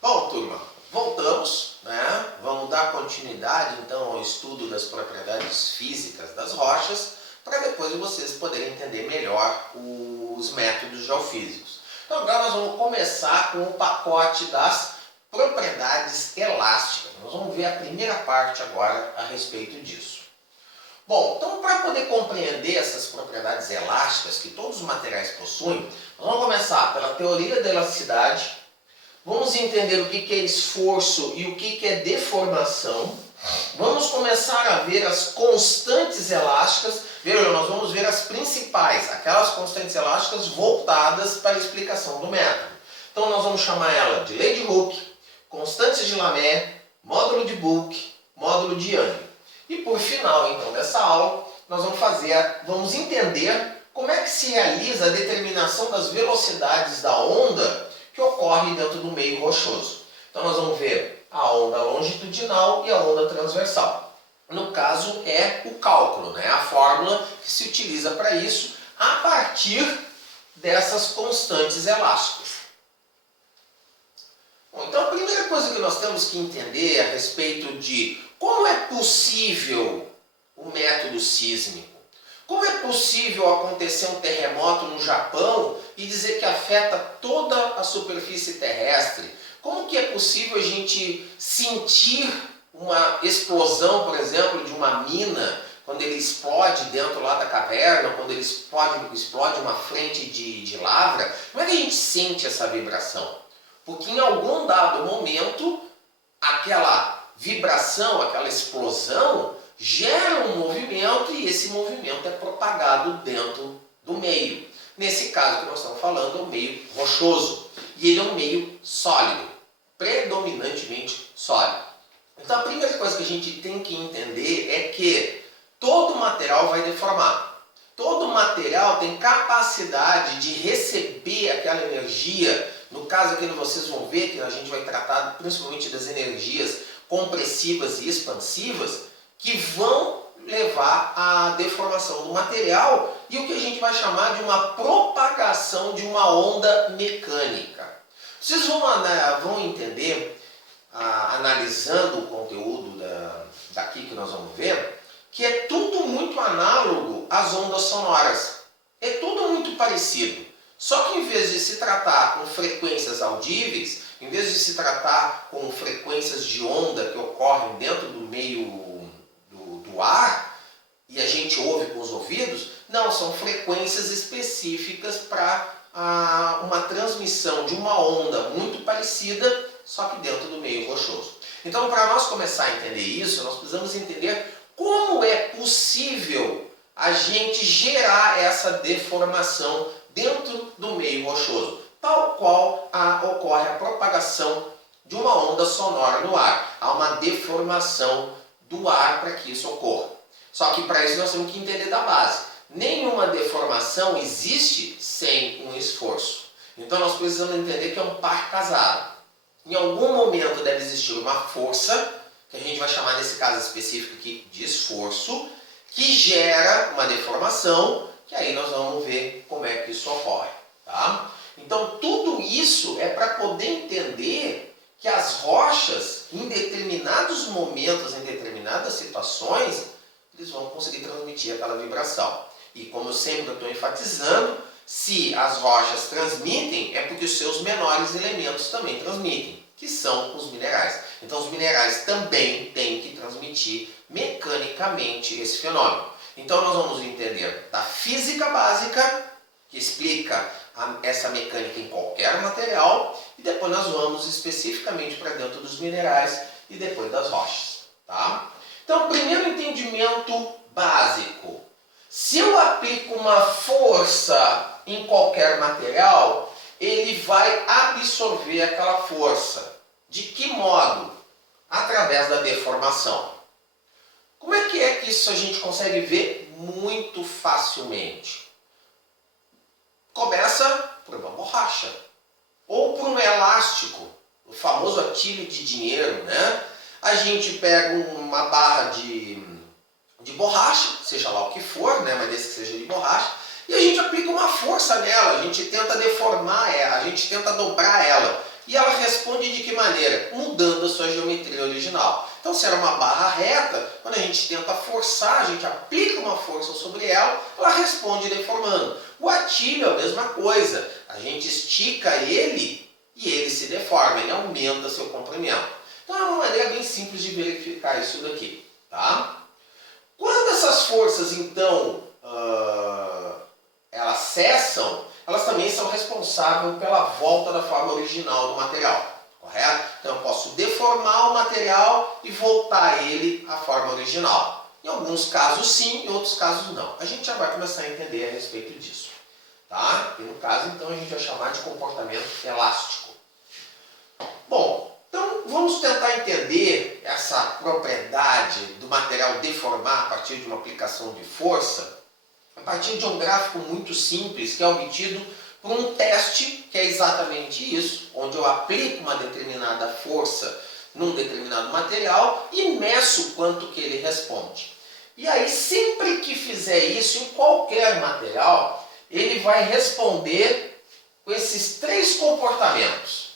Bom, turma, voltamos, né? Vamos dar continuidade então ao estudo das propriedades físicas das rochas, para depois vocês poderem entender melhor os métodos geofísicos. Então agora nós vamos começar com o pacote das propriedades elásticas. Nós vamos ver a primeira parte agora a respeito disso. Bom, então para poder compreender essas propriedades elásticas que todos os materiais possuem, nós vamos começar pela teoria da elasticidade. Vamos entender o que é esforço e o que é deformação. Vamos começar a ver as constantes elásticas. Vejam, nós vamos ver as principais, aquelas constantes elásticas voltadas para a explicação do método. Então nós vamos chamar ela de lei de Hooke, constantes de Lamé, módulo de Boole, módulo de Young. E por final, então, dessa aula, nós vamos entender como é que se realiza a determinação das velocidades da onda que ocorre dentro do meio rochoso. Então nós vamos ver a onda longitudinal e a onda transversal. No caso é o cálculo, né? A fórmula que se utiliza para isso a partir dessas constantes elásticas. Bom, então a primeira coisa que nós temos que entender a respeito de como é possível o método sísmico. Como é possível acontecer um terremoto no Japão e dizer que afeta toda a superfície terrestre? Como que é possível a gente sentir uma explosão, por exemplo, de uma mina, quando ele explode dentro lá da caverna, quando ele explode uma frente de lavra? Como é que a gente sente essa vibração? Porque em algum dado momento, aquela vibração, aquela explosão, gera um movimento e esse movimento é propagado dentro do meio. Nesse caso que nós estamos falando é um meio rochoso e ele é um meio sólido, predominantemente sólido. Então a primeira coisa que a gente tem que entender é que todo material vai deformar. Todo material tem capacidade de receber aquela energia. No caso aqui vocês vão ver que a gente vai tratar principalmente das energias compressivas e expansivas, que vão levar à deformação do material e o que a gente vai chamar de uma propagação de uma onda mecânica. Vocês vão entender, analisando o conteúdo daqui que nós vamos ver, que é tudo muito análogo às ondas sonoras. É tudo muito parecido. Só que em vez de se tratar com frequências audíveis, em vez de se tratar com frequências de onda que ocorrem dentro do meio do ar, e a gente ouve com os ouvidos, não, são frequências específicas para uma transmissão de uma onda muito parecida, só que dentro do meio rochoso. Então, para nós começar a entender isso, nós precisamos entender como é possível a gente gerar essa deformação dentro do meio rochoso, tal qual ocorre a propagação de uma onda sonora no ar. Há uma deformação do ar para que isso ocorra. Só que para isso nós temos que entender da base. Nenhuma deformação existe sem um esforço. Então nós precisamos entender que é um par casado. Em algum momento deve existir uma força, que a gente vai chamar nesse caso específico aqui de esforço, que gera uma deformação, que aí nós vamos ver como é que isso ocorre. Tá? Então tudo isso é para poder entender que as rochas, em determinados momentos, em determinadas situações, eles vão conseguir transmitir aquela vibração. E como eu sempre estou enfatizando, se as rochas transmitem, é porque os seus menores elementos também transmitem, que são os minerais. Então os minerais também têm que transmitir mecanicamente esse fenômeno. Então nós vamos entender da física básica, que explica essa mecânica em qualquer material, e depois nós vamos especificamente para dentro dos minerais e depois das rochas. Tá? Então, primeiro entendimento básico. Se eu aplico uma força em qualquer material, ele vai absorver aquela força. De que modo? Através da deformação. Como é que isso a gente consegue ver muito facilmente? Começa por uma borracha ou por um elástico, o famoso atilho de dinheiro, né? A gente pega uma barra de borracha, seja lá o que for, né? Mas desde que seja de borracha, e a gente aplica uma força nela, a gente tenta deformar ela, a gente tenta dobrar ela. e ela responde de que maneira? Mudando a sua geometria original. Então, se era uma barra reta, quando a gente tenta forçar, a gente aplica uma força sobre ela, ela responde deformando. O atilho é a mesma coisa. A gente estica ele e ele se deforma, ele aumenta seu comprimento. Então, é uma maneira bem simples de verificar isso daqui. Tá? Quando essas forças, então, elas cessam, elas também são responsáveis pela volta da forma original do material. Correto? Então eu posso deformar o material e voltar ele à forma original. Em alguns casos sim, em outros casos não. A gente já vai começar a entender a respeito disso. Tá? E no caso, então, a gente vai chamar de comportamento elástico. Bom, então vamos tentar entender essa propriedade do material deformar a partir de uma aplicação de força, a partir de um gráfico muito simples que é obtido por um teste que é exatamente isso, onde eu aplico uma determinada força num determinado material e meço quanto que ele responde. E aí, sempre que fizer isso em qualquer material, ele vai responder com esses três comportamentos.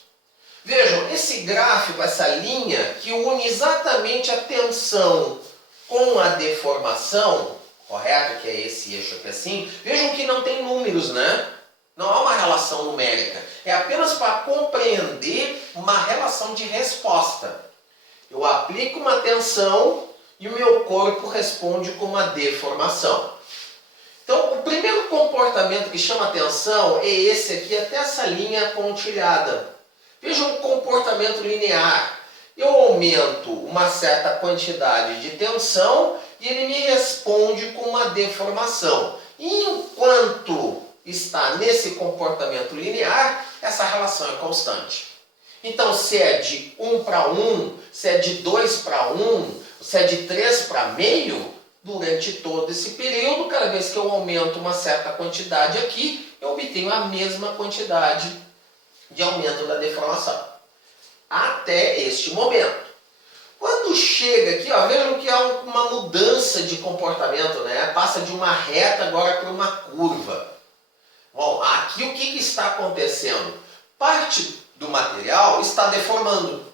Vejam, esse gráfico, essa linha que une exatamente a tensão com a deformação, correto? Que é esse eixo aqui assim. Vejam que não tem números, né? Não há uma relação numérica. É apenas para compreender uma relação de resposta. Eu aplico uma tensão e o meu corpo responde com uma deformação. Então, o primeiro comportamento que chama atenção é esse aqui, até essa linha pontilhada. Vejam o comportamento linear. Eu aumento uma certa quantidade de tensão e ele me responde com uma deformação. Enquanto está nesse comportamento linear, essa relação é constante. Então, se é de 1 para 1, se é de 2 para 1, se é de 3 para meio, durante todo esse período, cada vez que eu aumento uma certa quantidade aqui, eu obtenho a mesma quantidade de aumento da deformação. Até este momento. Quando chega aqui, ó, vejam que há uma mudança de comportamento, né? Passa de uma reta agora para uma curva. Bom, aqui o que está acontecendo? Parte do material está deformando.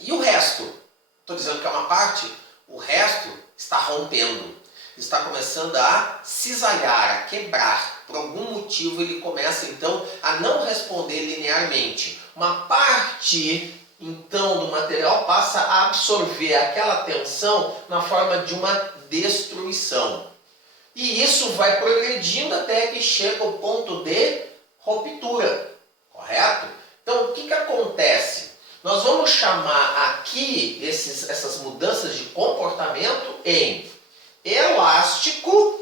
E o resto? Estou dizendo que é uma parte, o resto está rompendo. Está começando a cisalhar, a quebrar. Por algum motivo ele começa então a não responder linearmente. Uma parte então do material passa a absorver aquela tensão na forma de uma destruição. E isso vai progredindo até que chega ao ponto de ruptura, correto? Então o que acontece? Nós vamos chamar aqui essas mudanças de comportamento em elástico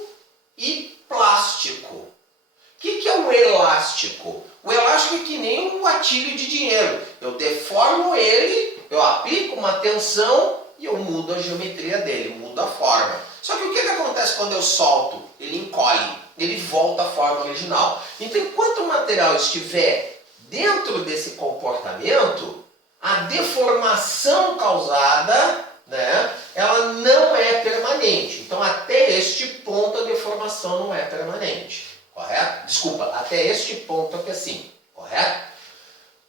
e plástico. O que é o elástico? O elástico é que nem um atilho de dinheiro. Eu deformo ele, eu aplico uma tensão e eu mudo a geometria dele, mudo a forma. Só que o que acontece quando eu solto? Ele encolhe, ele volta à forma original. Então, enquanto o material estiver dentro desse comportamento, a deformação causada, né, ela não é permanente. Então, até este ponto, a deformação não é permanente. Correto? Desculpa, até este ponto aqui assim. Correto?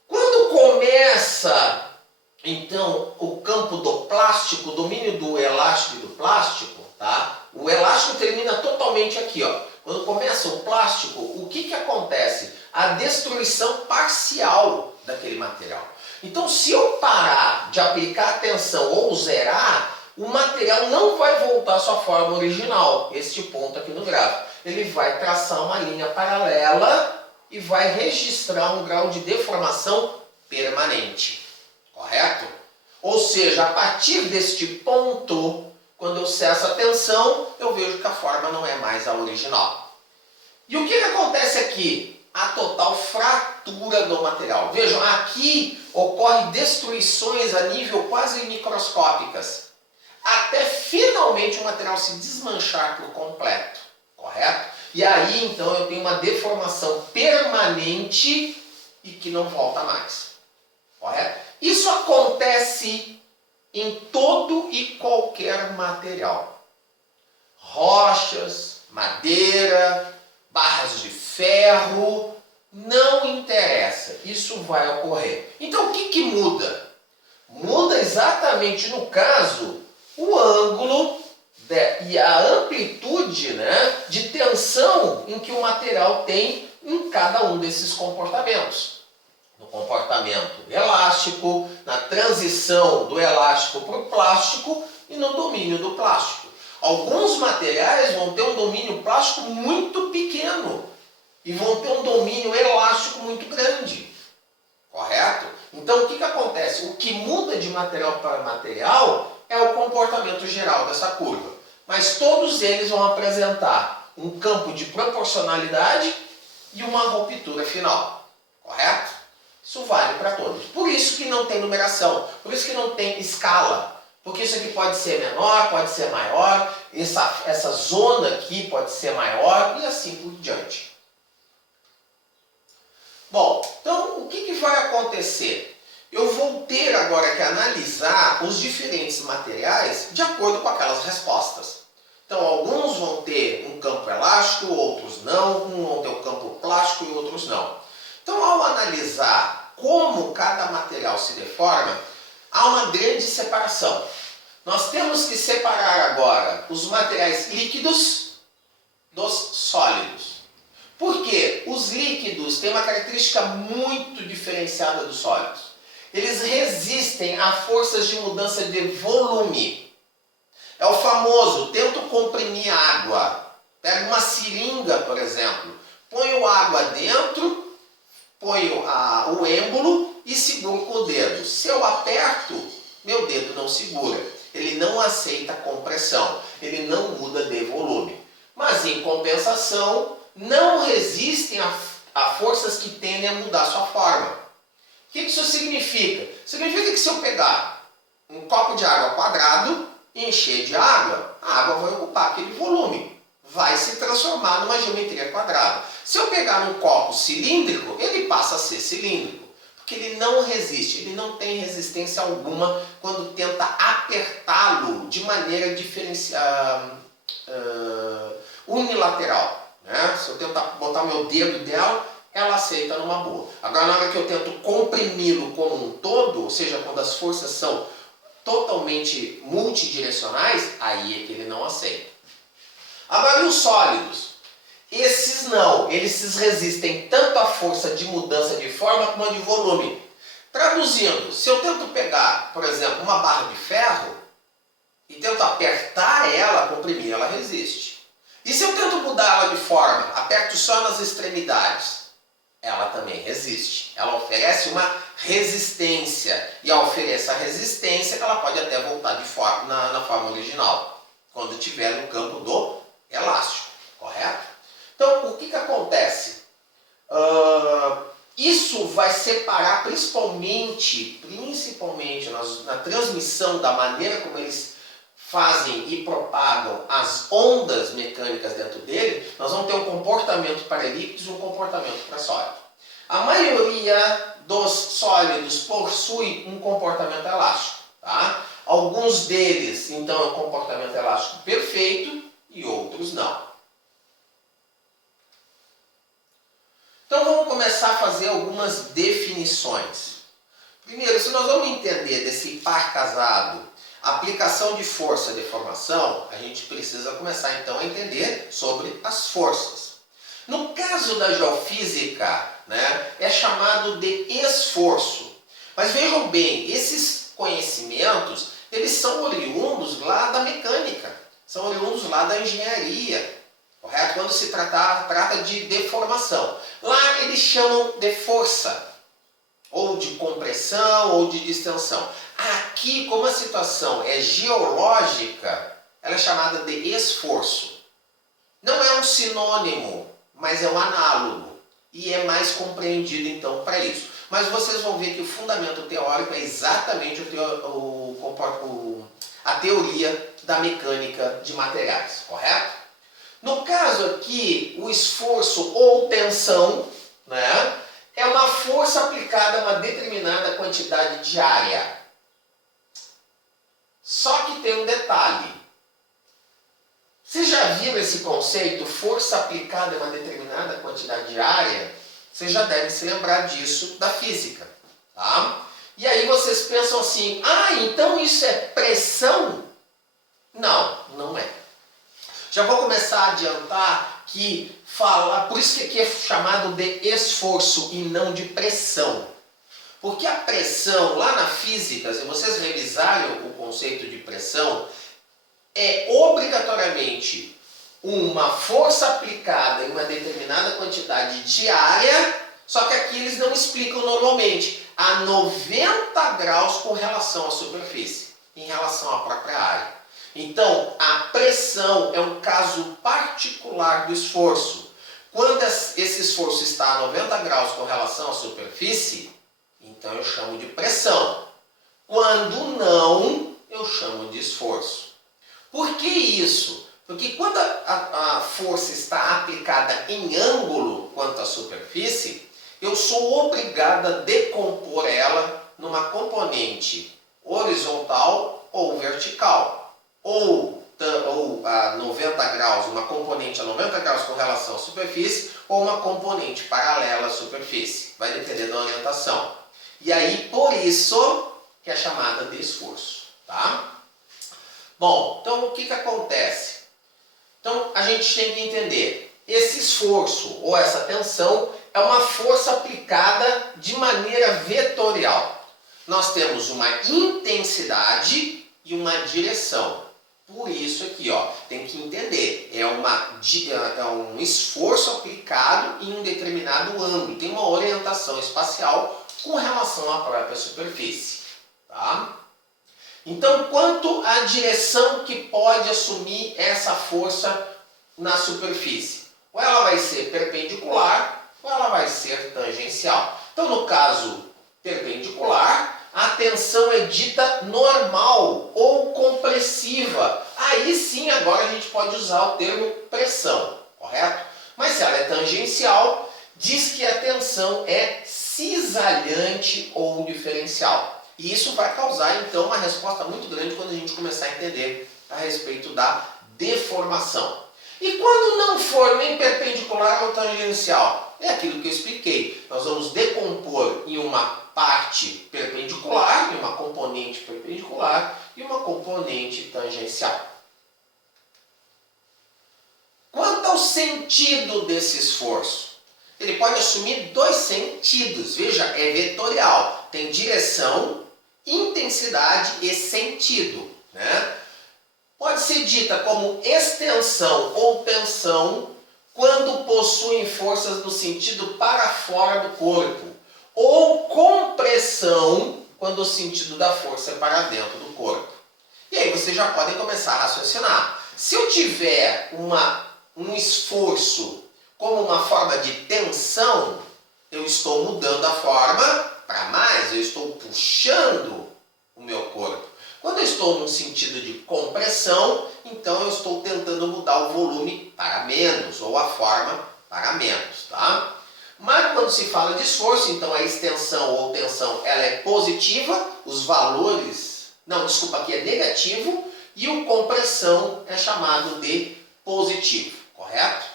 Quando começa, então, o campo do plástico, o domínio do elástico e do plástico, tá? O elástico termina totalmente aqui, ó. Quando começa o plástico, o que acontece? A destruição parcial daquele material. Então, se eu parar de aplicar a tensão ou zerar, o material não vai voltar à sua forma original, este ponto aqui no gráfico. Ele vai traçar uma linha paralela e vai registrar um grau de deformação permanente. Correto? Ou seja, a partir deste ponto, quando eu cesso a tensão, eu vejo que a forma não é mais a original. E o que acontece aqui? A total fratura do material. Vejam, aqui ocorre destruições a nível quase microscópicas, até finalmente o material se desmanchar por completo. Correto? E aí, então, eu tenho uma deformação permanente e que não volta mais. Correto? Isso acontece em todo e qualquer material. Rochas, madeira, barras de ferro, não interessa. vice-versa. Isso vai ocorrer. Então o que muda? Muda exatamente no caso o ângulo e a amplitude, né, de tensão em que o material tem em cada um desses comportamentos. No comportamento elástico, na transição do elástico para o plástico e no domínio do plástico. Alguns materiais vão ter um domínio plástico muito pequeno e vão ter um domínio elástico muito grande. Correto? Então o que acontece? O que muda de material para material é o comportamento geral dessa curva. Mas todos eles vão apresentar um campo de proporcionalidade e uma ruptura final. Correto? Isso vale para todos. Por isso que não tem numeração, por isso que não tem escala. Porque isso aqui pode ser menor, pode ser maior, essa zona aqui pode ser maior e assim por diante. Bom, então o que vai acontecer? Eu vou ter agora que analisar os diferentes materiais de acordo com aquelas respostas. Então, alguns vão ter um campo elástico, outros não, uns vão ter um campo plástico e outros não. Então, ao analisar como cada material se deforma, há uma grande separação. Nós temos que separar agora os materiais líquidos dos sólidos. Por quê? Os líquidos têm uma característica muito diferenciada dos sólidos. Eles resistem a forças de mudança de volume. É o famoso, tento comprimir água. Pega uma seringa, por exemplo, ponho água dentro, ponho o êmbolo e seguro com o dedo. Se eu aperto, meu dedo não segura. Ele não aceita compressão, ele não muda de volume. Mas em compensação, não resistem a forças que tendem a mudar sua forma. O que isso significa? Significa que se eu pegar um copo de água quadrado e encher de água, a água vai ocupar aquele volume. Vai se transformar numa geometria quadrada. Se eu pegar um copo cilíndrico, ele passa a ser cilíndrico. Porque ele não resiste, ele não tem resistência alguma quando tenta apertá-lo de maneira unilateral. Né? Se eu tentar botar o meu dedo dela, ela aceita numa boa. Agora, na hora que eu tento comprimi-lo como um todo, ou seja, quando as forças são totalmente multidirecionais, aí é que ele não aceita. Agora, e os sólidos? Esses não, eles se resistem tanto à força de mudança de forma como a de volume. Traduzindo, se eu tento pegar, por exemplo, uma barra de ferro e tento apertar ela, comprimir, ela resiste. E se eu tento mudar ela de forma, aperto só nas extremidades, ela também resiste. Ela oferece uma resistência. E ao oferecer a resistência, ela pode até voltar na forma original, quando estiver no campo do elástico. Correto? Então, o que acontece? Isso vai separar principalmente na transmissão da maneira como eles fazem e propagam as ondas mecânicas dentro dele. Nós vamos ter um comportamento para líquidos e um comportamento para sólido. A maioria dos sólidos possui um comportamento elástico. Tá? Alguns deles, então, é um comportamento elástico perfeito e outros não. Então vamos começar a fazer algumas definições. Primeiro, se nós vamos entender desse par casado, aplicação de força de deformação, a gente precisa começar então a entender sobre as forças. No caso da geofísica, né, é chamado de esforço. Mas vejam bem, esses conhecimentos, eles são oriundos lá da mecânica, são oriundos lá da engenharia. Correto? Quando se trata de deformação. Lá eles chamam de força, ou de compressão, ou de distensão. Aqui, como a situação é geológica, ela é chamada de esforço. Não é um sinônimo, mas é um análogo. E é mais compreendido, então, para isso. Mas vocês vão ver que o fundamento teórico é exatamente a teoria da mecânica de materiais. Correto? No caso aqui, o esforço ou tensão, né, é uma força aplicada a uma determinada quantidade de área. Só que tem um detalhe. Vocês já viram esse conceito, força aplicada a uma determinada quantidade de área? Vocês já devem se lembrar disso da física, tá? E aí vocês pensam assim, ah, então isso é pressão? Não, não é. Já vou começar a adiantar que por isso que aqui é chamado de esforço e não de pressão. Porque a pressão, lá na física, se vocês revisarem o conceito de pressão, é obrigatoriamente uma força aplicada em uma determinada quantidade diária, só que aqui eles não explicam normalmente, a 90 graus com relação à superfície, em relação à própria área. Então, a pressão é um caso particular do esforço. Quando esse esforço está a 90 graus com relação à superfície, então eu chamo de pressão. Quando não, eu chamo de esforço. Por que isso? Porque quando a força está aplicada em ângulo quanto à superfície, eu sou obrigado a decompor ela numa componente horizontal ou vertical. Ou a 90 graus, uma componente a 90 graus com relação à superfície, ou uma componente paralela à superfície. Vai depender da orientação. E aí, por isso, que é chamada de esforço. Tá? Bom, então o que acontece? Então, a gente tem que entender, esse esforço ou essa tensão é uma força aplicada de maneira vetorial. Nós temos uma intensidade e uma direção. Por isso aqui, ó, tem que entender, é um esforço aplicado em um determinado ângulo, tem uma orientação espacial com relação à própria superfície. Tá? Então, quanto à direção que pode assumir essa força na superfície? Ou ela vai ser perpendicular, ou ela vai ser tangencial. Então, no caso perpendicular, a tensão é dita normal ou compressiva. Aí sim, agora a gente pode usar o termo pressão, correto? Mas se ela é tangencial, diz que a tensão é cisalhante ou diferencial. E isso vai causar, então, uma resposta muito grande quando a gente começar a entender a respeito da deformação. E quando não for nem perpendicular ou tangencial? É aquilo que eu expliquei. Nós vamos decompor em uma parte perpendicular, em uma componente perpendicular e uma componente tangencial. Quanto ao sentido desse esforço? Ele pode assumir dois sentidos. Veja, é vetorial. Tem direção, intensidade e sentido, né? Pode ser dita como extensão ou tensão quando possuem forças no sentido para fora do corpo, ou compressão quando o sentido da força é para dentro do corpo. E aí vocês já podem começar a raciocinar. Se eu tiver um esforço como uma forma de tensão, eu estou mudando a forma para mais, eu estou puxando o meu corpo. Quando eu estou no sentido de compressão, então eu estou tentando mudar o volume para menos, ou a forma para menos, tá? Mas quando se fala de esforço, então a extensão ou tensão, ela é positiva, os valores, não, desculpa, aqui é negativo, e o compressão é chamado de positivo, correto?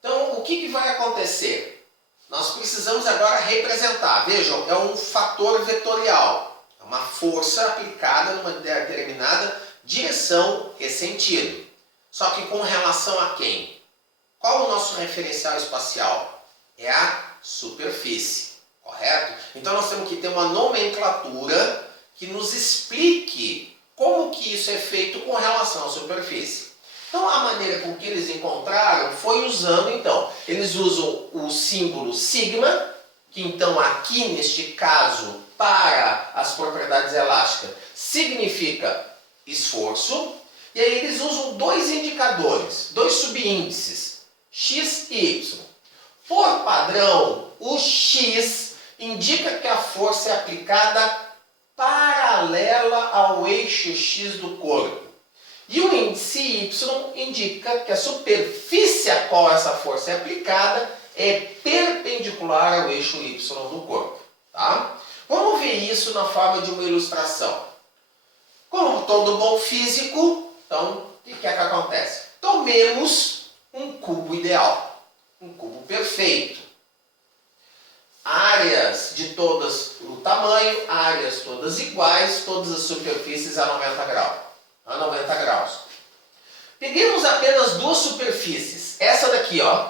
Então, o que vai acontecer? Nós precisamos agora representar. Vejam, é um fator vetorial. É uma força aplicada numa determinada direção e sentido. Só que com relação a quem? Qual o nosso referencial espacial? É a superfície, correto? Então nós temos que ter uma nomenclatura que nos explique como que isso é feito com relação à superfície. Então a maneira com que eles encontraram foi usando, então, eles usam o símbolo sigma, que então aqui neste caso, para as propriedades elásticas, significa esforço, e aí eles usam dois indicadores, dois subíndices, x e y. Por padrão, o x indica que a força é aplicada paralela ao eixo x do corpo. E o índice y indica que a superfície a qual essa força é aplicada é perpendicular ao eixo y do corpo. Tá? Vamos ver isso na forma de uma ilustração. Como todo bom físico, então, o que acontece? Tomemos um cubo ideal, um cubo perfeito. Áreas de todas o tamanho, áreas todas iguais, todas as superfícies a 90 graus. A 90 graus. Peguemos apenas duas superfícies. Essa daqui, ó,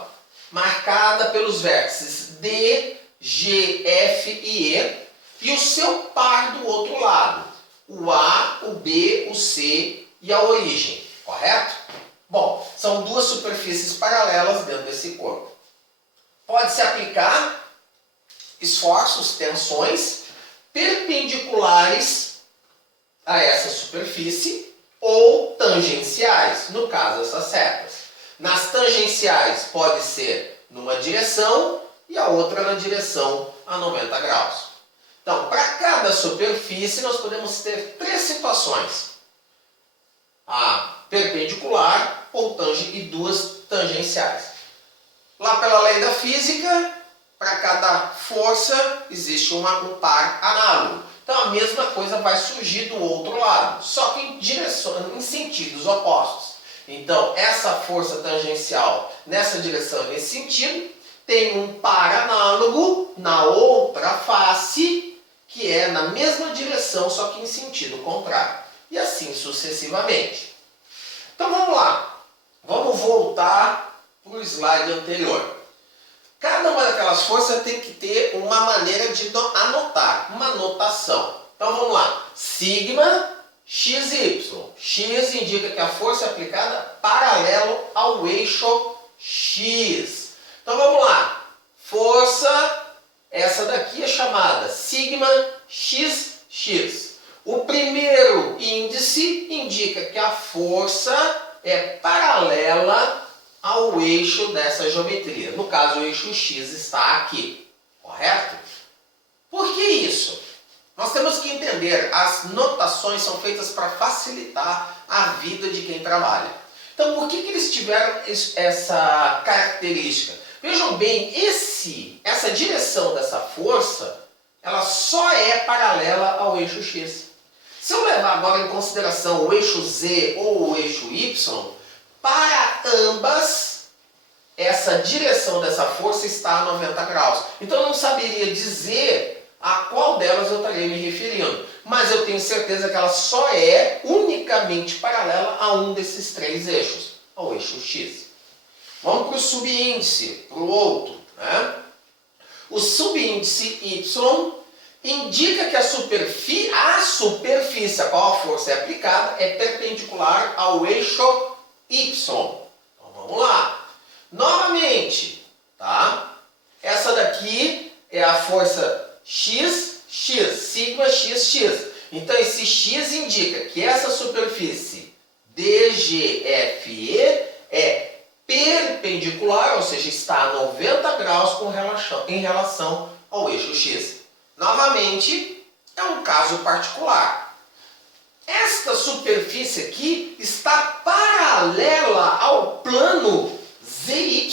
marcada pelos vértices D, G, F e E, e o seu par do outro lado, o A, o B, o C e a origem, correto? Bom, são duas superfícies paralelas dentro desse corpo. Pode-se aplicar esforços, tensões perpendiculares a essa superfície ou tangenciais, no caso essas setas. Nas tangenciais pode ser numa direção e a outra na direção a 90 graus. Então, para cada superfície nós podemos ter três situações: a perpendicular ou e duas tangenciais. Lá pela lei da física, para cada força existe um par análogo. Então a mesma coisa vai surgir do outro lado, só que em sentidos opostos. Então essa força tangencial nessa direção e nesse sentido tem um par análogo na outra face, que é na mesma direção, só que em sentido contrário. E assim sucessivamente. Então vamos lá. Vamos voltar para o slide anterior. Cada uma daquelas forças tem que ter uma maneira de anotar, uma notação. Então vamos lá. Sigma XY. X indica que a força é aplicada paralelo ao eixo X. Então vamos lá. Força, essa daqui é chamada sigma XX. O primeiro índice indica que a força é paralela ao eixo dessa geometria. No caso, o eixo X está aqui, correto? Por que isso? Nós temos que entender, as notações são feitas para facilitar a vida de quem trabalha. Então, por que eles tiveram essa característica? Vejam bem, essa direção dessa força, ela só é paralela ao eixo X. Se eu levar agora em consideração o eixo Z ou o eixo Y, para ambas, essa direção dessa força está a 90 graus. Então eu não saberia dizer a qual delas eu estaria me referindo. Mas eu tenho certeza que ela só é unicamente paralela a um desses três eixos, ao eixo X. Vamos para o subíndice, para o outro, né? O subíndice Y indica que a superfície a qual a força é aplicada é perpendicular ao eixo Y. Então vamos lá. Novamente, tá? Essa daqui é a força XX, sigma XX. Então esse X indica que essa superfície DGFE é perpendicular, ou seja, está a 90 graus em relação ao eixo X. Novamente, é um caso particular. Esta superfície aqui está paralela ao plano ZY.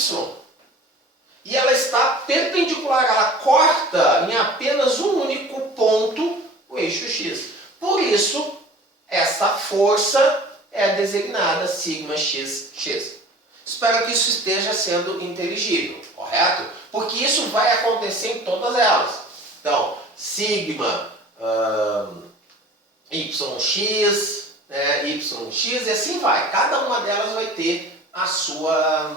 E ela está perpendicular, ela corta em apenas um único ponto o eixo X. Por isso, essa força é designada sigma XX. Espero que isso esteja sendo inteligível, correto? Porque isso vai acontecer em todas elas. Então, sigma YX, né, YX e assim vai. Cada uma delas vai ter a sua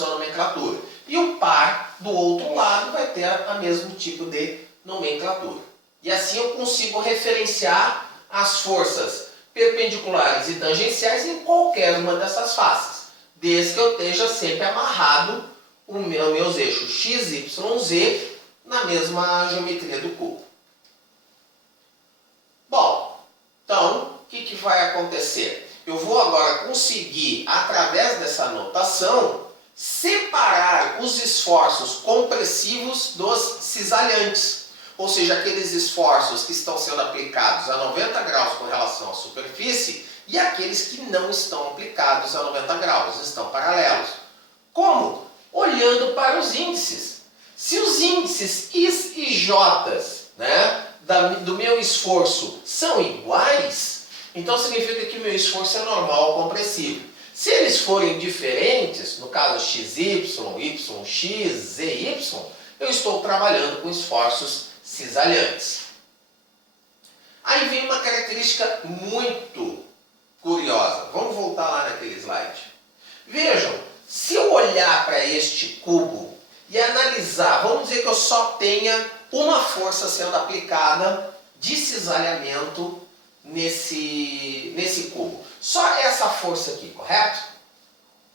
nomenclatura. E o par do outro lado vai ter o mesmo tipo de nomenclatura. E assim eu consigo referenciar as forças perpendiculares e tangenciais em qualquer uma dessas faces, desde que eu esteja sempre amarrado os meus eixos X, Y, Z na mesma geometria do cubo. Bom, então, o que vai acontecer? Eu vou agora conseguir, através dessa notação, separar os esforços compressivos dos cisalhantes, ou seja, aqueles esforços que estão sendo aplicados a 90 graus com relação à superfície e aqueles que não estão aplicados a 90 graus, estão paralelos. Como? Olhando para os índices. Se os índices Is e J's, né, do meu esforço são iguais, então significa que o meu esforço é normal ou compressivo. Se eles forem diferentes, no caso XY, YX, ZY, eu estou trabalhando com esforços cisalhantes. Aí vem uma característica muito curiosa. Vamos voltar lá naquele slide. Vejam, se eu olhar para este cubo e analisar, vamos dizer que eu só tenha uma força sendo aplicada de cisalhamento nesse cubo. Só essa força aqui, correto?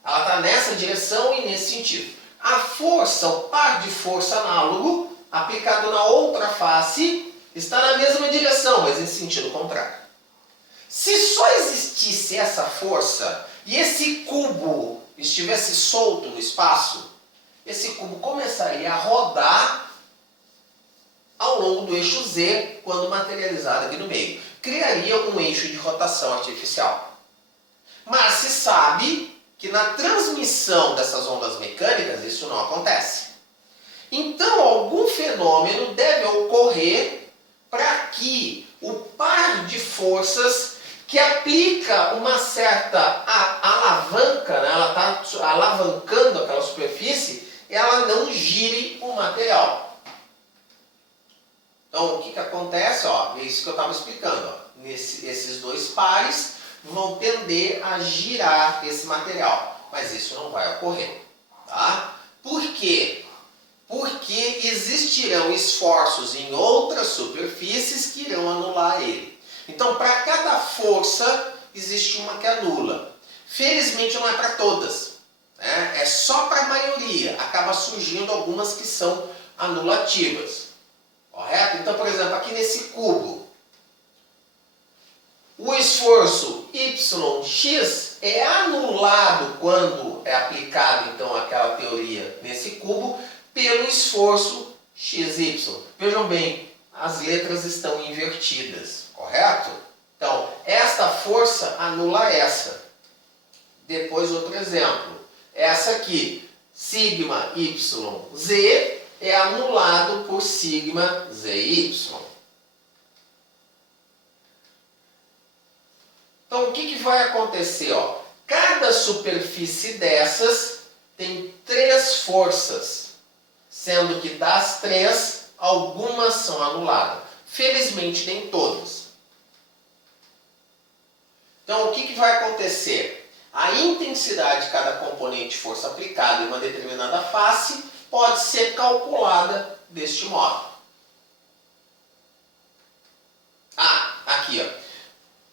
Ela está nessa direção e nesse sentido. A força, o par de força análogo, aplicado na outra face, está na mesma direção, mas em sentido contrário. Se só existisse essa força e esse cubo estivesse solto no espaço, esse cubo começaria a rodar ao longo do eixo Z, quando materializado aqui no meio. Criaria um eixo de rotação artificial. Mas se sabe que na transmissão dessas ondas mecânicas isso não acontece. Então algum fenômeno deve ocorrer para que o par de forças que aplica uma certa alavanca, né? Ela está alavancando aquela superfície, ela não gire o material. Então, o que acontece? Ó, é isso que eu estava explicando. Ó. Esses dois pares vão tender a girar esse material, mas isso não vai ocorrer. Tá? Por quê? Porque existirão esforços em outras superfícies que irão anular ele. Então, para cada força, existe uma que anula. Felizmente, não é para todas. Né? É só para a maioria. Acaba surgindo algumas que são anulativas. Correto? Então, por exemplo, aqui nesse cubo, o esforço YX é anulado quando é aplicado, então, aquela teoria nesse cubo, pelo esforço XY. Vejam bem, as letras estão invertidas, correto? Então, esta força anula essa. Depois, outro exemplo. Essa aqui, sigma YZ, é anulado por sigma ZY. Então, o que vai acontecer? Ó? Cada superfície dessas tem 3 forças, sendo que das 3, algumas são anuladas. Felizmente, nem todas. Então, o que vai acontecer? A intensidade de cada componente de força aplicada em uma determinada face pode ser calculada deste modo. Aqui, ó.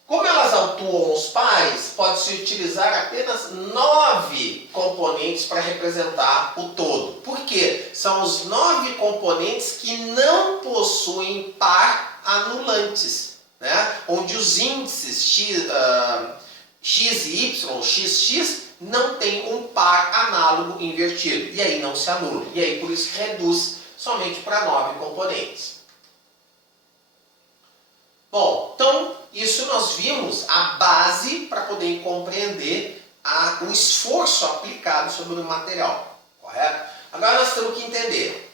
Como elas atuam os pares, pode-se utilizar apenas 9 componentes para representar o todo. Por quê? São os 9 componentes que não possuem par anulantes, né? Onde os índices x e y, xx, não tem um par análogo invertido. E aí não se anula. E aí por isso reduz somente para 9 componentes. Bom, então isso nós vimos a base para poder compreender o esforço aplicado sobre o material. Correto? Agora nós temos que entender.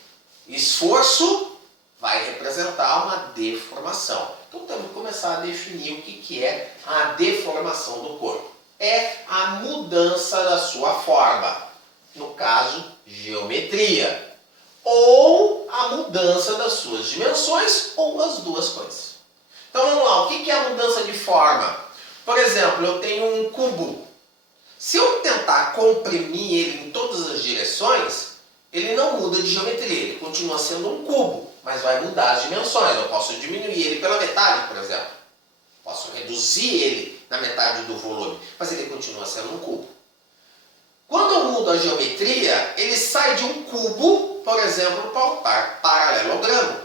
Esforço vai representar uma deformação. Então temos que começar a definir o que é a deformação do corpo. É a mudança da sua forma, no caso, geometria, ou a mudança das suas dimensões, ou as duas coisas. Então vamos lá, o que é a mudança de forma? Por exemplo, eu tenho um cubo. Se eu tentar comprimir ele em todas as direções, ele não muda de geometria, ele continua sendo um cubo, mas vai mudar as dimensões. Eu posso diminuir ele pela metade, por exemplo. Posso reduzir ele na metade do volume, mas ele continua sendo um cubo. Quando eu mudo a geometria, ele sai de um cubo, por exemplo, para um paralelogramo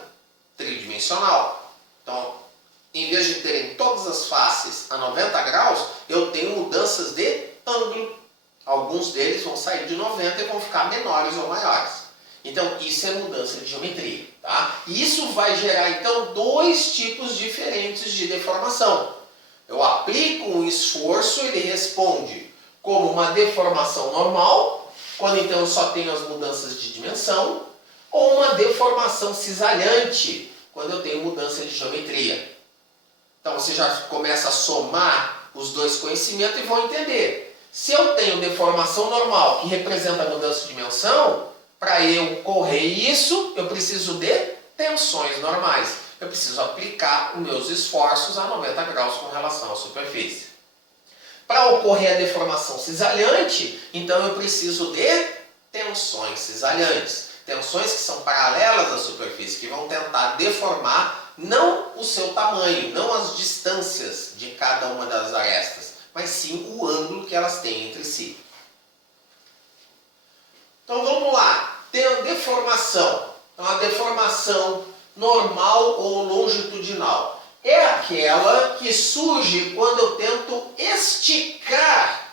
tridimensional. Então, em vez de terem todas as faces a 90 graus, eu tenho mudanças de ângulo. Alguns deles vão sair de 90 e vão ficar menores ou maiores. Então, isso é mudança de geometria. Tá? E isso vai gerar, então, 2 tipos diferentes de deformação. Eu aplico um esforço, ele responde como uma deformação normal, quando então eu só tenho as mudanças de dimensão, ou uma deformação cisalhante, quando eu tenho mudança de geometria. Então você já começa a somar os 2 conhecimentos e vão entender. Se eu tenho deformação normal, que representa a mudança de dimensão, para eu correr isso, eu preciso de tensões normais. Eu preciso aplicar os meus esforços a 90 graus com relação à superfície. Para ocorrer a deformação cisalhante, então eu preciso de tensões cisalhantes. Tensões que são paralelas à superfície, que vão tentar deformar não o seu tamanho, não as distâncias de cada uma das arestas, mas sim o ângulo que elas têm entre si. Então vamos lá, tem a deformação. Então a deformação normal ou longitudinal é aquela que surge quando eu tento esticar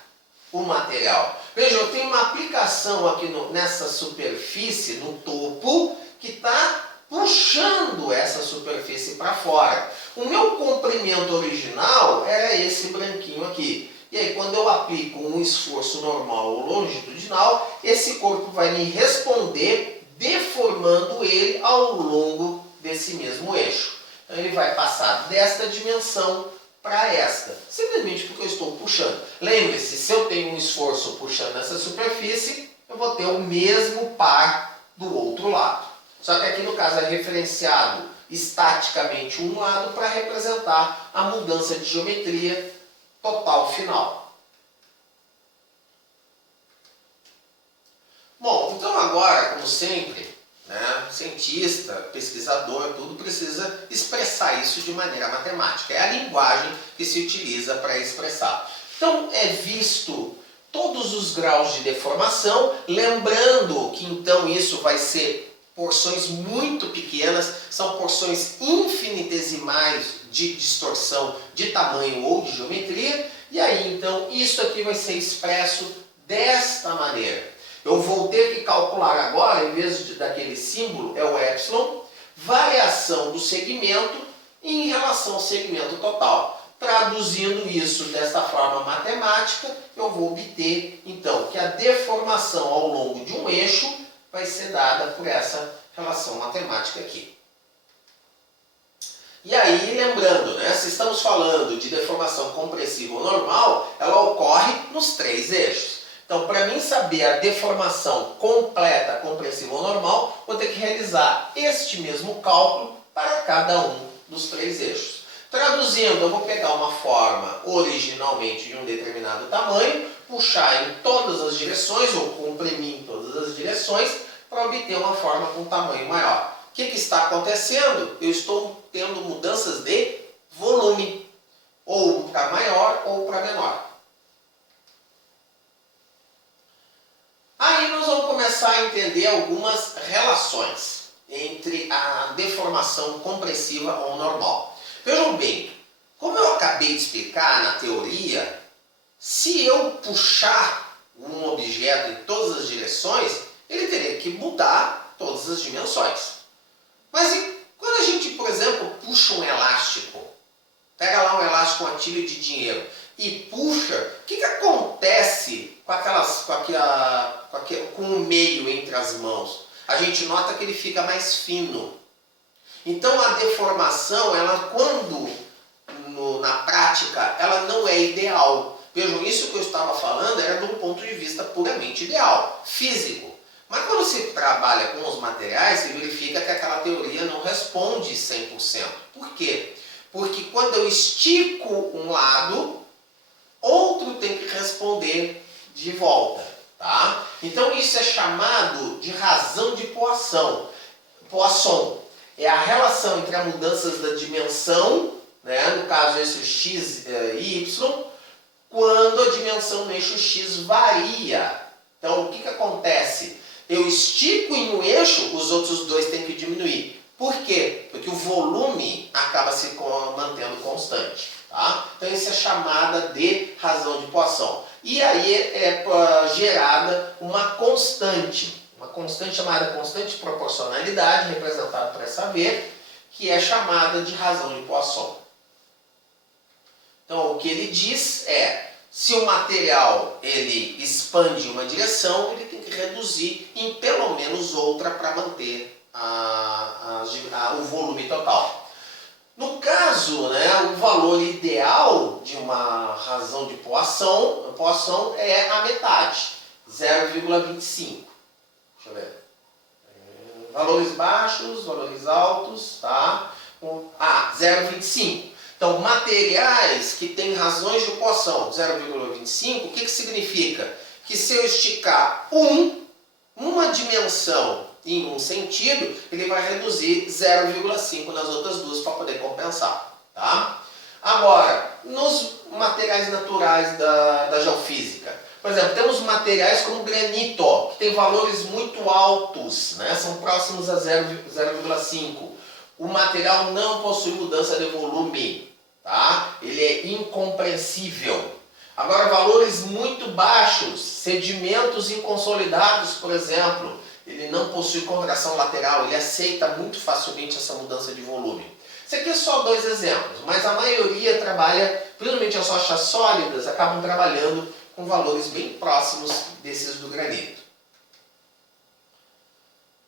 o material. Veja, eu tenho uma aplicação aqui nessa superfície, no topo, que está puxando essa superfície para fora. O meu comprimento original era esse branquinho aqui. E aí, quando eu aplico um esforço normal ou longitudinal, esse corpo vai me responder deformando ele ao longo desse mesmo eixo. Então, ele vai passar desta dimensão para esta, simplesmente porque eu estou puxando. Lembre-se, se eu tenho um esforço puxando essa superfície, eu vou ter o mesmo par do outro lado. Só que aqui no caso é referenciado estaticamente um lado para representar a mudança de geometria total final. Bom, então agora, como sempre, cientista, pesquisador, tudo precisa expressar isso de maneira matemática. É a linguagem que se utiliza para expressar. Então é visto todos os graus de deformação, lembrando que então isso vai ser porções muito pequenas, são porções infinitesimais de distorção de tamanho ou de geometria, e aí então isso aqui vai ser expresso desta maneira. Eu vou ter que calcular agora, em vez daquele símbolo, é o epsilon, variação do segmento em relação ao segmento total. Traduzindo isso desta forma matemática, eu vou obter, então, que a deformação ao longo de um eixo vai ser dada por essa relação matemática aqui. E aí, lembrando, se estamos falando de deformação compressiva ou normal, ela ocorre nos 3 eixos. Então, para mim saber a deformação completa, compressiva ou normal, vou ter que realizar este mesmo cálculo para cada um dos 3 eixos. Traduzindo, eu vou pegar uma forma originalmente de um determinado tamanho, puxar em todas as direções ou comprimir em todas as direções para obter uma forma com tamanho maior. O que está acontecendo? Eu estou tendo mudanças de volume, ou para maior ou para menor. Aí nós vamos começar a entender algumas relações entre a deformação compressiva ou normal. Vejam bem, como eu acabei de explicar na teoria, se eu puxar um objeto em todas as direções, ele teria que mudar todas as dimensões. Mas e quando a gente, por exemplo, puxa um elástico, pega lá um elástico, uma tira de dinheiro, e puxa, o que acontece com o meio entre as mãos? A gente nota que ele fica mais fino. Então a deformação, ela na prática, ela não é ideal. Vejam, isso que eu estava falando era de um ponto de vista puramente ideal, físico. Mas quando se trabalha com os materiais, se verifica que aquela teoria não responde 100%. Por quê? Porque quando eu estico um lado, outro tem que responder de volta. Tá? Então isso é chamado de razão de Poisson. Poisson é a relação entre as mudanças da dimensão, no caso eixo x e y, quando a dimensão no eixo x varia. Então o que acontece? Eu estico em um eixo, os outros dois têm que diminuir. Por quê? Porque o volume acaba se mantendo constante. Tá? Então isso é chamada de razão de Poisson. E aí é gerada uma constante chamada constante de proporcionalidade, representada por essa V, que é chamada de razão de Poisson. Então o que ele diz é, se o material ele expande em uma direção, ele tem que reduzir em pelo menos outra para manter o volume total. No caso, né, o valor ideal de uma razão de poação é a metade, 0,25. Deixa eu ver. Valores baixos, valores altos, tá? 0,25. Então, materiais que têm razões de poação 0,25, o que significa? Que se eu esticar uma dimensão em um sentido, ele vai reduzir 0,5 nas outras duas para poder compensar. Tá? Agora, nos materiais naturais da geofísica, por exemplo, temos materiais como granito, que tem valores muito altos, né? São próximos a 0,5. O material não possui mudança de volume, tá? Ele é incompressível. Agora, valores muito baixos, sedimentos inconsolidados, por exemplo, ele não possui contração lateral, ele aceita muito facilmente essa mudança de volume. Isso aqui é só 2 exemplos, mas a maioria trabalha, principalmente as rochas sólidas, acabam trabalhando com valores bem próximos desses do granito.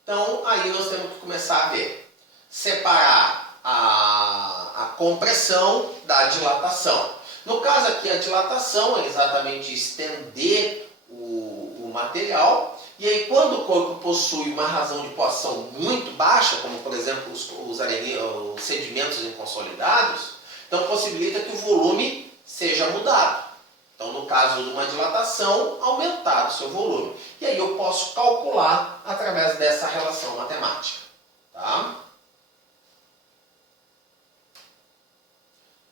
Então, aí nós temos que começar a ver, separar a compressão da dilatação. No caso aqui, a dilatação é exatamente estender o material, e aí quando o corpo possui uma razão de poação muito baixa, como por exemplo os sedimentos inconsolidados, então possibilita que o volume seja mudado. Então, no caso de uma dilatação, aumentar o seu volume. E aí eu posso calcular através dessa relação matemática. Tá?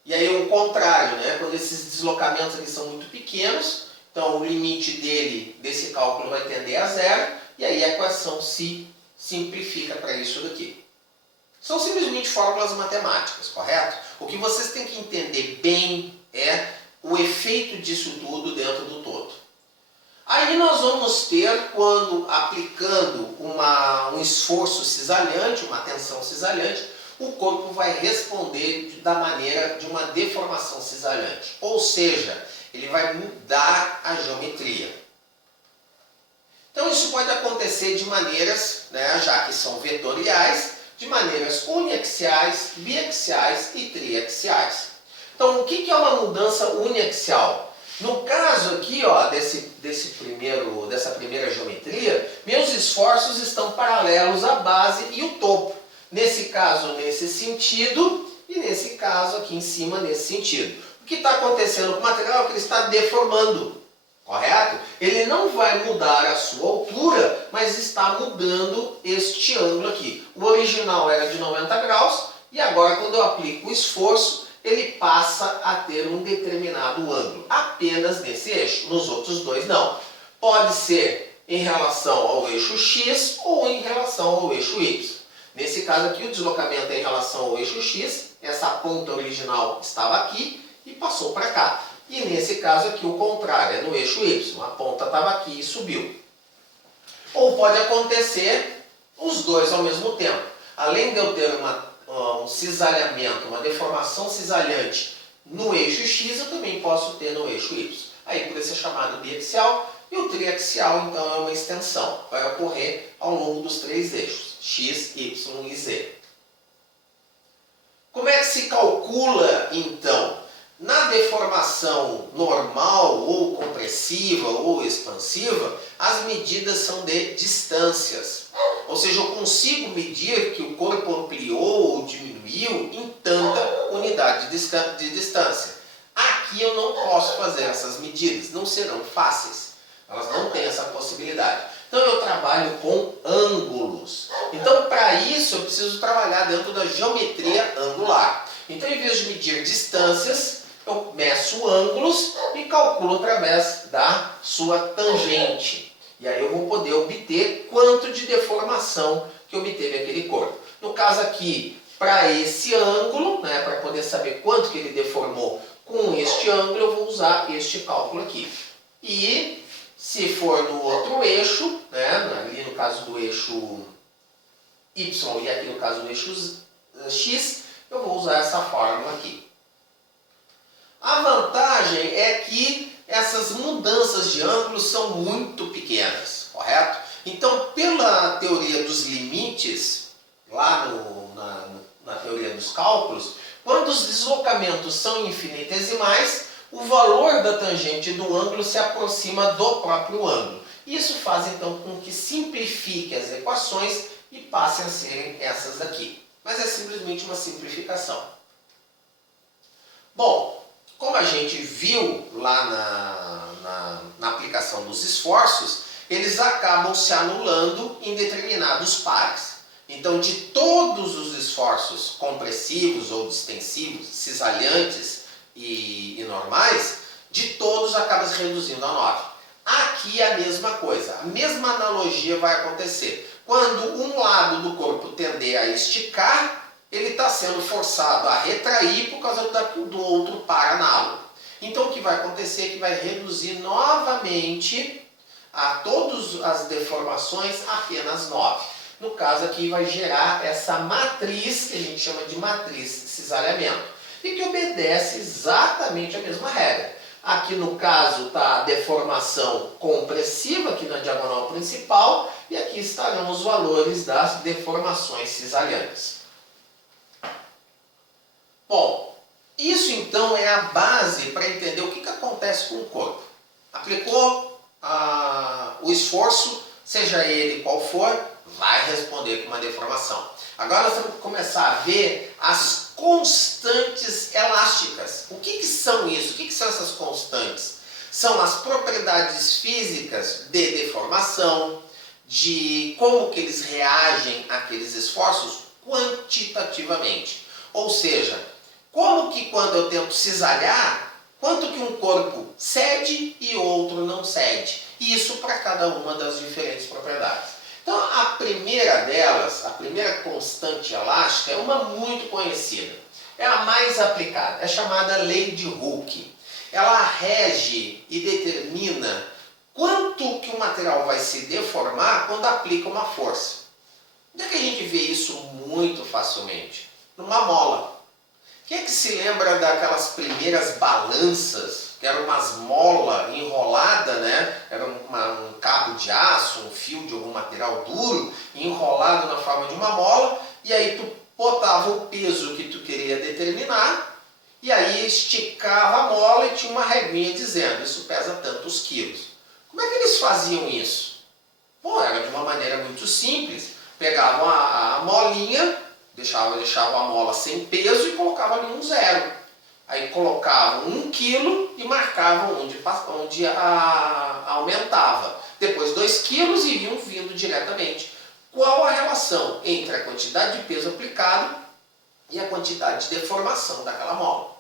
E aí o contrário, né? Quando esses deslocamentos eles são muito pequenos, então o limite desse cálculo vai tender a zero, e aí a equação se simplifica para isso daqui. São simplesmente fórmulas matemáticas, correto? O que vocês têm que entender bem é o efeito disso tudo dentro do todo. Aí nós vamos ter, quando aplicando um esforço cisalhante, uma tensão cisalhante, o corpo vai responder da maneira de uma deformação cisalhante. Ou seja, ele vai mudar a geometria. Então isso pode acontecer de maneiras, né, já que são vetoriais, de maneiras uniaxiais, biaxiais e triaxiais. Então, o que é uma mudança uniaxial? No caso aqui, ó, dessa primeira geometria, meus esforços estão paralelos à base e o topo. Nesse caso, nesse sentido, e nesse caso aqui em cima, nesse sentido. O que está acontecendo com o material é que ele está deformando, correto? Ele não vai mudar a sua altura, mas está mudando este ângulo aqui. O original era de 90 graus, e agora quando eu aplico o esforço, ele passa a ter um determinado ângulo, apenas nesse eixo, nos outros dois não. Pode ser em relação ao eixo X ou em relação ao eixo Y. Nesse caso aqui, o deslocamento é em relação ao eixo X, essa ponta original estava aqui e passou para cá. E nesse caso aqui, o contrário, é no eixo Y, a ponta estava aqui e subiu. Ou pode acontecer os dois ao mesmo tempo. Além de eu ter um cisalhamento, uma deformação cisalhante no eixo X, eu também posso ter no eixo Y. Aí por isso é chamado biaxial, e o triaxial então é uma extensão, vai ocorrer ao longo dos 3 eixos, X, Y e Z. Como é que se calcula então? Na deformação normal, ou compressiva, ou expansiva, as medidas são de distâncias. Ou seja, eu consigo medir que o corpo ampliou ou diminuiu em tanta unidade de distância. Aqui eu não posso fazer essas medidas, não serão fáceis. Elas não têm essa possibilidade. Então eu trabalho com ângulos. Então para isso eu preciso trabalhar dentro da geometria angular. Então em vez de medir distâncias, eu meço ângulos e calculo através da sua tangente. E aí eu vou poder obter quanto de deformação que obteve aquele corpo. No caso aqui, para esse ângulo, né, para poder saber quanto que ele deformou com este ângulo, eu vou usar este cálculo aqui. E se for no outro eixo, né, ali no caso do eixo Y e aqui no caso do eixo X, eu vou usar essa fórmula aqui. A vantagem é que essas mudanças de ângulo são muito pequenas, correto? Então, pela teoria dos limites, lá na teoria dos cálculos, os deslocamentos são infinitesimais, o valor da tangente do ângulo se aproxima do próprio ângulo. Isso faz então com que simplifique as equações e passem a serem essas daqui. Mas é simplesmente uma simplificação. Bom, como a gente viu lá na aplicação dos esforços, eles acabam se anulando em determinados pares. Então, de todos os esforços compressivos ou distensivos, cisalhantes e normais, de todos acaba se reduzindo a 9. Aqui é a mesma coisa, a mesma analogia vai acontecer. Quando um lado do corpo tender a esticar, ele está sendo forçado a retrair por causa do outro par análogo. Então o que vai acontecer é que vai reduzir novamente a todas as deformações apenas 9. No caso aqui vai gerar essa matriz, que a gente chama de matriz de cisalhamento, e que obedece exatamente a mesma regra. Aqui no caso está a deformação compressiva, aqui na diagonal principal, e aqui estarão os valores das deformações cisalhantes. Bom, isso então é a base para entender o que acontece com o corpo. Aplicou o esforço, seja ele qual for, vai responder com uma deformação. Agora nós temos que começar a ver as constantes elásticas. O que são isso? O que são essas constantes? São as propriedades físicas de deformação, de como que eles reagem àqueles esforços quantitativamente. Ou seja, como que quando eu tento cisalhar, quanto que um corpo cede e outro não cede. Isso para cada uma das diferentes propriedades. Então, a primeira delas, a primeira constante elástica, é uma muito conhecida. É a mais aplicada, é chamada lei de Hooke. Ela rege e determina quanto que o material vai se deformar quando aplica uma força. Onde é que a gente vê isso muito facilmente? Numa mola. Quem é que se lembra daquelas primeiras balanças, que eram umas molas enroladas, né? Era um cabo de aço, um fio de algum material duro, enrolado na forma de uma mola, e aí tu botava o peso que tu queria determinar, e aí esticava a mola e tinha uma reguinha dizendo, isso pesa tantos quilos. Como é que eles faziam isso? Bom, era de uma maneira muito simples. Pegavam a molinha, deixavam a mola sem peso e colocavam ali um zero. Aí colocavam 1 quilo e marcavam onde aumentava. Depois 2 quilos e iam vindo diretamente. Qual a relação entre a quantidade de peso aplicado e a quantidade de deformação daquela mola?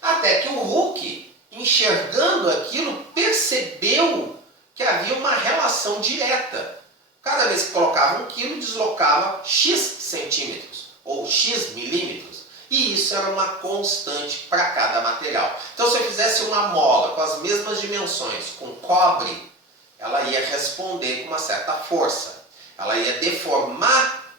Até que o Hooke, enxergando aquilo, percebeu que havia uma relação direta. Cada vez que colocava 1 quilo, deslocava X centímetros ou X milímetros. E isso era uma constante para cada material. Então, se eu fizesse uma mola com as mesmas dimensões, com cobre, ela ia responder com uma certa força. Ela ia deformar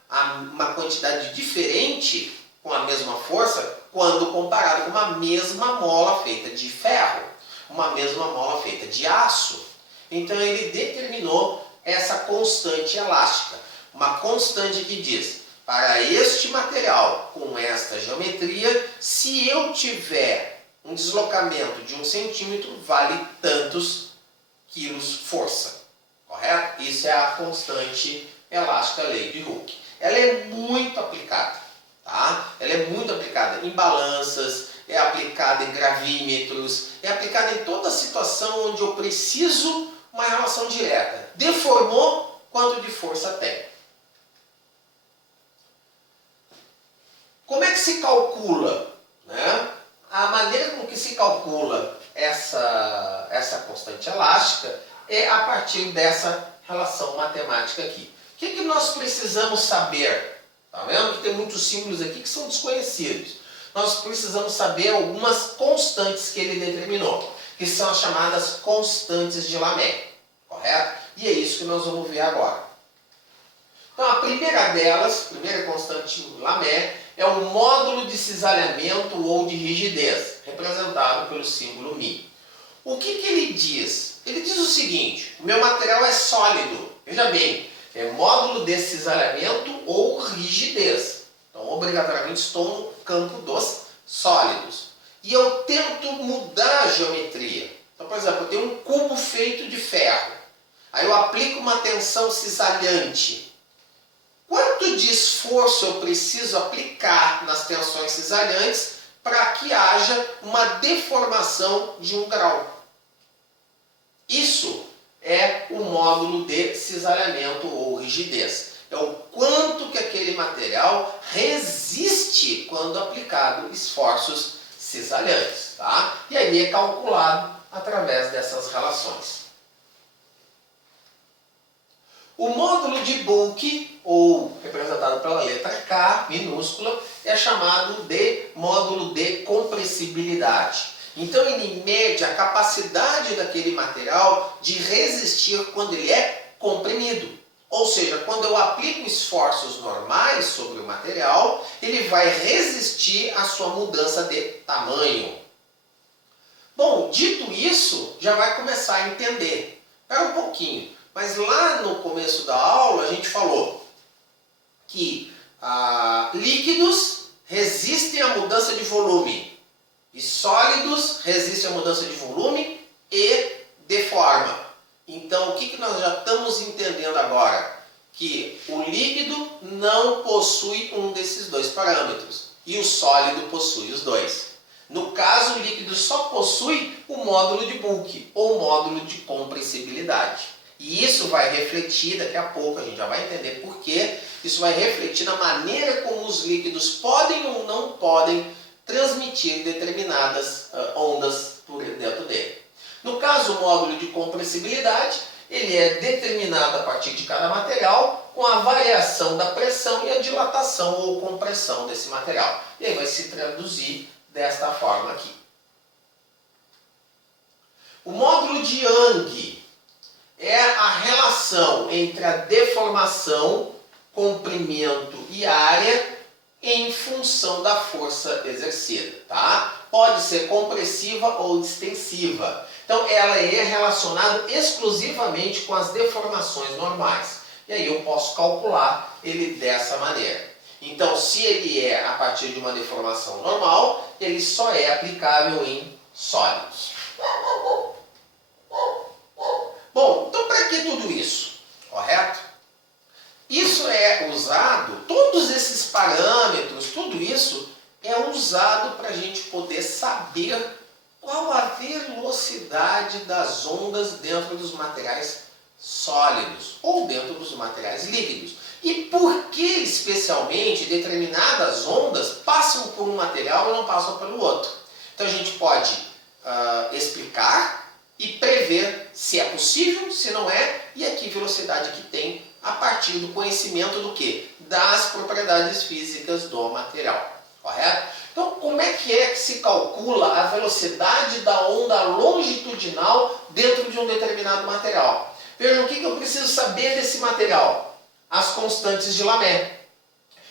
uma quantidade diferente com a mesma força quando comparado com uma mesma mola feita de ferro, uma mesma mola feita de aço. Então, ele determinou essa constante elástica. Uma constante que diz, para este material com esta geometria, se eu tiver um deslocamento de 1 centímetro, vale tantos quilos força. Correto? Isso é a constante elástica, lei de Hooke. Ela é muito aplicada. Tá? Ela é muito aplicada em balanças, é aplicada em gravímetros, é aplicada em toda situação onde eu preciso uma relação direta. Deformou, quanto de força tem. Como é que se calcula? Né? A maneira com que se calcula essa constante elástica é a partir dessa relação matemática aqui. O que nós precisamos saber? Tá vendo que tem muitos símbolos aqui que são desconhecidos. Nós precisamos saber algumas constantes que ele determinou, que são as chamadas constantes de Lamé. Correto? E é isso que nós vamos ver agora. Então, a primeira delas, a primeira constante de Lamé, é o módulo de cisalhamento ou de rigidez, representado pelo símbolo μ. O que ele diz? Ele diz o seguinte, o meu material é sólido. Veja bem, é módulo de cisalhamento ou rigidez. Então, obrigatoriamente, estou no campo dos sólidos. E eu tento mudar a geometria. Então, por exemplo, eu tenho um cubo feito de ferro. Aí eu aplico uma tensão cisalhante. Quanto de esforço eu preciso aplicar nas tensões cisalhantes para que haja uma deformação de 1 grau? Isso é o módulo de cisalhamento ou rigidez. É o quanto que aquele material resiste quando aplicado esforços cisalhantes. Tá? E aí é calculado através dessas relações. O módulo de bulk, ou representado pela letra K, minúscula, é chamado de módulo de compressibilidade. Então ele mede a capacidade daquele material de resistir quando ele é comprimido. Ou seja, quando eu aplico esforços normais sobre o material, ele vai resistir à sua mudança de tamanho. Bom, dito isso, já vai começar a entender. Espera um pouquinho. Mas lá no começo da aula a gente falou que líquidos resistem à mudança de volume e sólidos resistem à mudança de volume e deforma. Então o que nós já estamos entendendo agora? Que o líquido não possui um desses dois parâmetros e o sólido possui os dois. No caso, o líquido só possui o módulo de bulk ou módulo de compressibilidade. E isso vai refletir, daqui a pouco a gente já vai entender por quê, isso vai refletir na maneira como os líquidos podem ou não podem transmitir determinadas ondas por dentro dele. No caso, o módulo de compressibilidade, ele é determinado a partir de cada material com a variação da pressão e a dilatação ou compressão desse material. E aí vai se traduzir desta forma aqui. O módulo de Young é a relação entre a deformação, comprimento e área em função da força exercida, tá? Pode ser compressiva ou distensiva. Então ela é relacionada exclusivamente com as deformações normais. E aí eu posso calcular ele dessa maneira. Então se ele é a partir de uma deformação normal, ele só é aplicável em sólidos. Bom, então para que tudo isso? Correto? Isso é usado, todos esses parâmetros, tudo isso é usado para a gente poder saber qual a velocidade das ondas dentro dos materiais sólidos ou dentro dos materiais líquidos. E por que especialmente determinadas ondas passam por um material e não passam pelo outro. Então a gente pode explicar e prever se é possível, se não é, e a que velocidade que tem a partir do conhecimento do quê? Das propriedades físicas do material, correto? Então, como é que se calcula a velocidade da onda longitudinal dentro de um determinado material? Vejam, o que eu preciso saber desse material? As constantes de Lamé.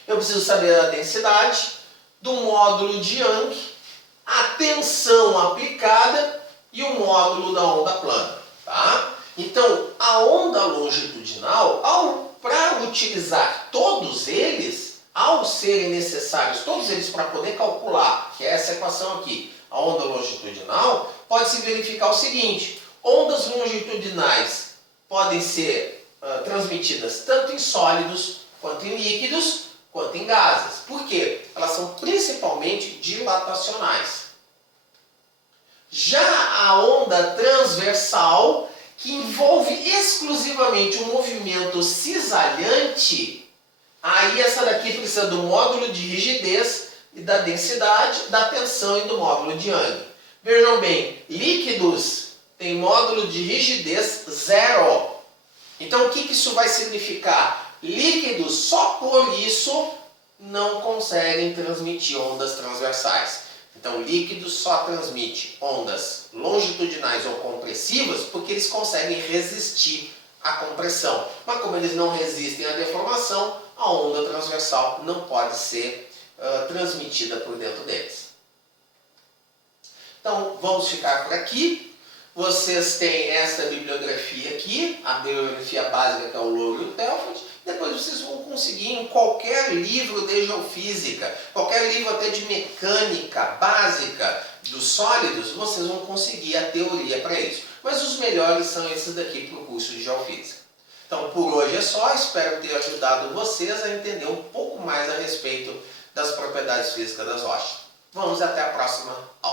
Eu preciso saber a densidade, do módulo de Young, a tensão aplicada e o módulo da onda plana, tá? Então, a onda longitudinal, para utilizar todos eles, ao serem necessários, todos eles para poder calcular, que é essa equação aqui, a onda longitudinal, pode-se verificar o seguinte: ondas longitudinais podem ser transmitidas tanto em sólidos, quanto em líquidos, quanto em gases. Por quê? Elas são principalmente dilatacionais. Já a onda transversal, que envolve exclusivamente o movimento cisalhante, aí essa daqui precisa do módulo de rigidez e da densidade, da tensão e do módulo de Young. Vejam bem, líquidos têm módulo de rigidez 0. Então o que isso vai significar? Líquidos só por isso não conseguem transmitir ondas transversais. Então, líquido só transmite ondas longitudinais ou compressivas porque eles conseguem resistir à compressão. Mas como eles não resistem à deformação, a onda transversal não pode ser transmitida por dentro deles. Então, vamos ficar por aqui. Vocês têm esta bibliografia aqui, a bibliografia básica que é o Louro e o Telford. Depois vocês vão conseguir em qualquer livro de geofísica, qualquer livro até de mecânica básica dos sólidos, vocês vão conseguir a teoria para isso. Mas os melhores são esses daqui para o curso de geofísica. Então por hoje é só, espero ter ajudado vocês a entender um pouco mais a respeito das propriedades físicas das rochas. Vamos até a próxima aula.